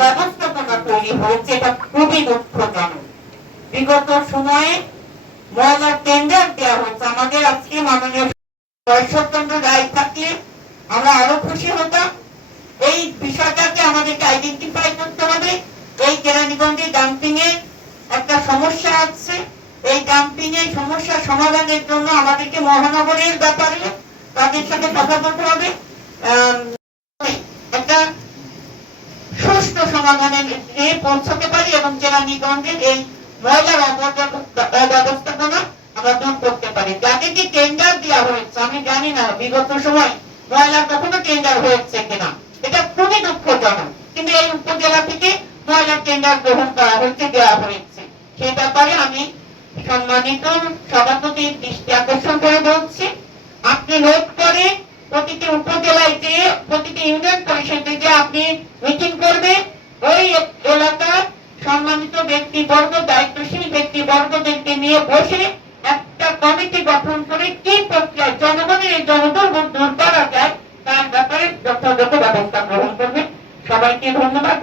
ব্যবস্থাপনা তৈরি হয়েছে, এটা খুবই দুঃখজনক। বিগত সময়ে ময়লার টেন্ডার দেওয়া হচ্ছে। আমাদের আজকে মাননীয় ঈশ্বরচন্দ্র রায় থাকলে আমরা আরো খুশি হতাম। এই বিষয়টাকে আমাদেরকে আইডেন্টিফাই করতে হবে। এই কেরানীগঞ্জে ডাম্পিং এর একটা সমস্যা আছে। এই ডাম্পিং এর সমস্যা সমাধানের জন্য আমাদেরকে মহানগরের ব্যাপারে তাদের সাথে কথা বলতে হবে, একটা সুষ্ঠু সমাধানে পৌঁছতে পারি এবং কেরানীগঞ্জের এই ময়লার অব্যবস্থাপনা আমরা দূর করতে পারি। যাদেরকে টেন্ডার দেওয়া হয়েছে, আমি জানি না বিগত সময় ময়লার কখনো টেন্ডার হয়েছে কিনা, এটা খুবই দুঃখজনক। কিন্তু এই উপজেলা থেকে ময়লার টেন্ডার গ্রহণ করা হয়েছে, দেওয়া হয়েছে। সেই ব্যাপারে আমি সম্মানিত সভাপতির দৃষ্টি আকর্ষণ করে বলছি, আপনি নোট করে প্রতিটি উপজেলায় যে প্রতিটি ইউনিয়ন পরিষদে যে আপনি মিটিং করবে, ওই এলাকার সম্মানিত ব্যক্তিবর্গ, দায়িত্বশীল ব্যক্তিবর্গদেরকে নিয়ে বসে একটা কমিটি গঠন করে কি প্রক্রিয়ায় জনগণের এই জনদুর্ভোগ দূর করা যায় তার ব্যাপারে যথাযথ ব্যবস্থা গ্রহণ করবে। সবাইকে ধন্যবাদ।